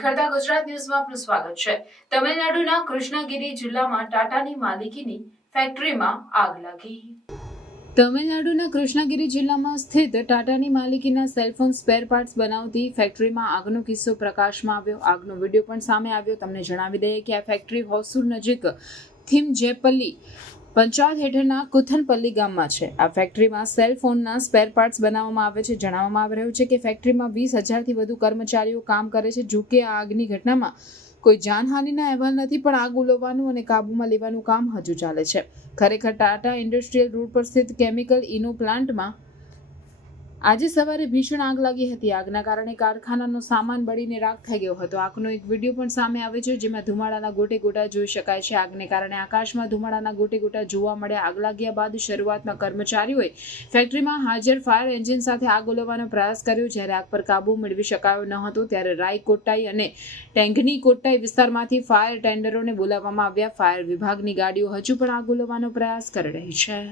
નિખરતા ગુજરાત ન્યૂઝમાં આપનું સ્વાગત છે। તમિલનાડુના કૃષ્ણગિરી જિલ્લામાં ટાટાની માલિકીની ફેક્ટરીમાં આગ લાગી। તમિલનાડુના કૃષ્ણગિરી જિલ્લામાં સ્થિત ટાટાની માલિકીના સેલફોન સ્પેર પાર્ટ્સ બનાવતી ફેક્ટરીમાં આગનો કિસ્સો પ્રકાશમાં આવ્યો। આગનો વિડીયો પણ સામે આવ્યો। તમને જણાવી દઈએ કે આ ફેક્ટરી હોસુર નજીક થિમજેપલ્લી પંચાયત હેઠળના કુથનપલ્લી ગામમાં છે। આ ફેક્ટરીમાં સેલ ફોનના સ્પેર પાર્ટ્સ બનાવવામાં આવે છે। જણાવવામાં આવી રહ્યું છે કે ફેક્ટરીમાં 20,000થી વધુ કર્મચારીઓ કામ કરે છે। જો કે આ આગની ઘટનામાં કોઈ જાનહાનિના અહેવાલ નથી, પણ આગ ઓલવવાનું અને કાબૂમાં લેવાનું કામ હજુ ચાલે છે। ખરેખર ટાટા ઇન્ડસ્ટ્રીયલ રોડ પર સ્થિત કેમિકલ ઇનો પ્લાન્ટમાં આજે સવારે ભીષણ આગ લાગી હતી। આગના કારણે કારખાનાનો સામાન બળીને રાખ થઈ ગયો હતો। આગનો એક વિડીયો પણ સામે આવે છે, જેમાં ધુમાડાના ગોટે ગોટા જોઈ શકાય છે। આગને કારણે આકાશમાં ધુમાડાના ગોટે ગોટા જોવા મળ્યા। આગ લાગ્યા બાદ શરૂઆતમાં કર્મચારીઓએ ફેક્ટરીમાં હાજર ફાયર એન્જિન સાથે આગ ઓલવવાનો પ્રયાસ કર્યો। જ્યારે આગ પર કાબુ મેળવી શકાયો ન હતો, ત્યારે રાયકોટાઈ અને ટેંગની કોટ્ટાઈ વિસ્તારમાંથી ફાયર ટેન્ડરોને બોલાવવામાં આવ્યા। ફાયર વિભાગની ગાડીઓ હજુ પણ આગ ઓલવવાનો પ્રયાસ કરી રહી છે।